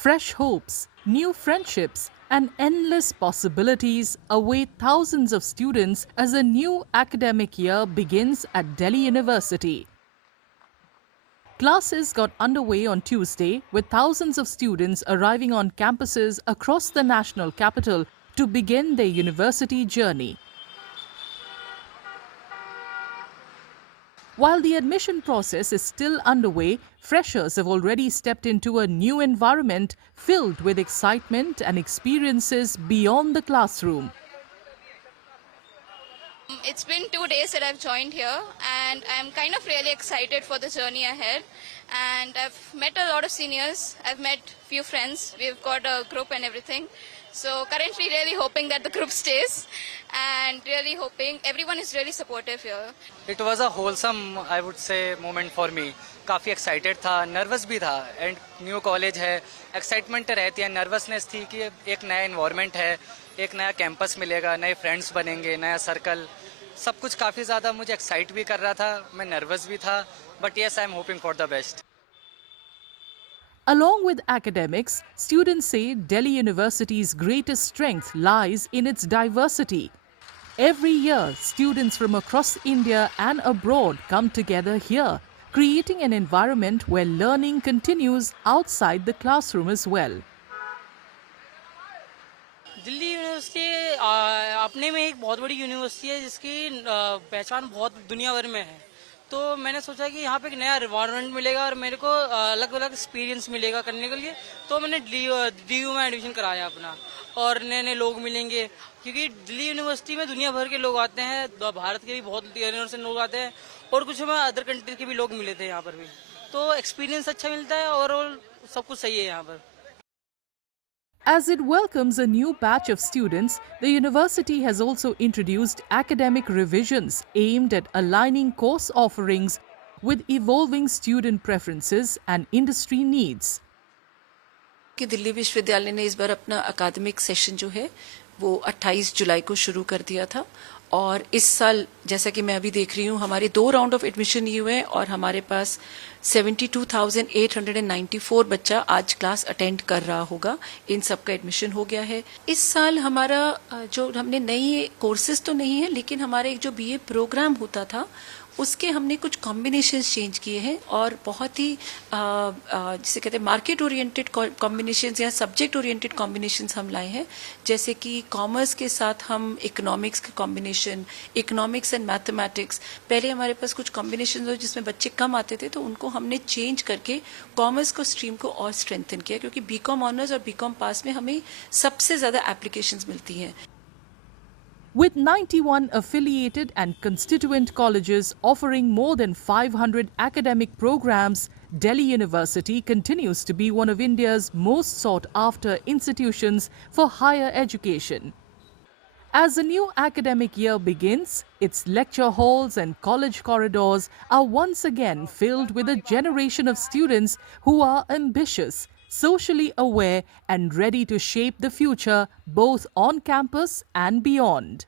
Fresh hopes, new friendships, and endless possibilities await thousands of students as a new academic year begins at Delhi University. Classes got underway on Tuesday, with thousands of students arriving on campuses across the national capital to begin their university journey. While the admission process is still underway, freshers have already stepped into a new environment filled with excitement and experiences beyond the classroom. It's been 2 days that I've joined here, and I'm kind of really excited for the journey ahead. And I've met a lot of seniors, I've met few friends, we've got a group and everything. So currently really hoping that the group stays, and really hoping everyone is really supportive here. It was a wholesome, I would say, moment for me. काफ़ी एक्साइटेड था, नर्वस भी था. And new college है, एक्साइटमेंट रहती है, नर्वसनेस थी कि एक नया इन्वायरमेंट है, एक नया कैंपस मिलेगा, नए फ्रेंड्स बनेंगे, नया सर्कल. सब कुछ काफ़ी ज़्यादा मुझे एक्साइट भी कर रहा था, मैं नर्वस भी था, but yes I am hoping for the best. Along with academics, students say Delhi University's greatest strength lies in its diversity. Every year, students from across India and abroad come together here, creating an environment where learning continues outside the classroom as well. Delhi यूनिवर्सिटी अपने में एक बहुत बड़ी यूनिवर्सिटी है जिसकी पहचान बहुत दुनिया भर में है. तो मैंने सोचा कि यहाँ पे एक नया एनवायरनमेंट मिलेगा और मेरे को अलग अलग एक्सपीरियंस मिलेगा करने के लिए. तो मैंने DU में एडमिशन कराया अपना, और नए नए लोग मिलेंगे क्योंकि दिल्ली यूनिवर्सिटी में दुनिया भर के लोग आते हैं. भारत के भी बहुत यूनिवर्सिटी लोग आते हैं और कुछ हमें अदर कंट्री के भी लोग मिले थे यहाँ पर भी. तो एक्सपीरियंस अच्छा मिलता है, ओवरऑल सब कुछ सही है यहाँ पर. As it welcomes a new batch of students, the university has also introduced academic revisions aimed at aligning course offerings with evolving student preferences and industry needs. कि दिल्ली विश्वविद्यालय ने इस बार अपना अकादमिक सेशन जो है वो 28 जुलाई को शुरू कर दिया था, और इस साल जैसा कि मैं अभी देख रही हूँ हमारे 2 राउंड ऑफ एडमिशन ये हुए हैं और हमारे पास 72,894 बच्चा आज क्लास अटेंड कर रहा होगा. इन सब का एडमिशन हो गया है. इस साल हमारा जो हमने नई कोर्सेज तो नहीं है, लेकिन हमारा एक जो BA प्रोग्राम होता था उसके हमने कुछ कॉम्बिनेशंस चेंज किए हैं और बहुत ही जिसे कहते हैं मार्केट ओरिएंटेड कॉम्बिनेशंस या सब्जेक्ट ओरिएंटेड कॉम्बिनेशंस हम लाए हैं. जैसे कि कॉमर्स के साथ हम इकोनॉमिक्स का कॉम्बिनेशन, इकोनॉमिक्स एंड मैथमेटिक्स. पहले हमारे पास कुछ कॉम्बिनेशन हो जिसमें बच्चे कम आते थे, तो उनको हमने चेंज करके कॉमर्स को स्ट्रीम को और स्ट्रेंथन किया, क्योंकि BCom ऑनर्स और BCom पास में हमें सबसे ज़्यादा एप्लीकेशंस मिलती हैं. With 91 affiliated and constituent colleges offering more than 500 academic programs, Delhi University continues to be one of India's most sought-after institutions for higher education. As the new academic year begins, its lecture halls and college corridors are once again filled with a generation of students who are ambitious, socially aware, and ready to shape the future both on campus and beyond.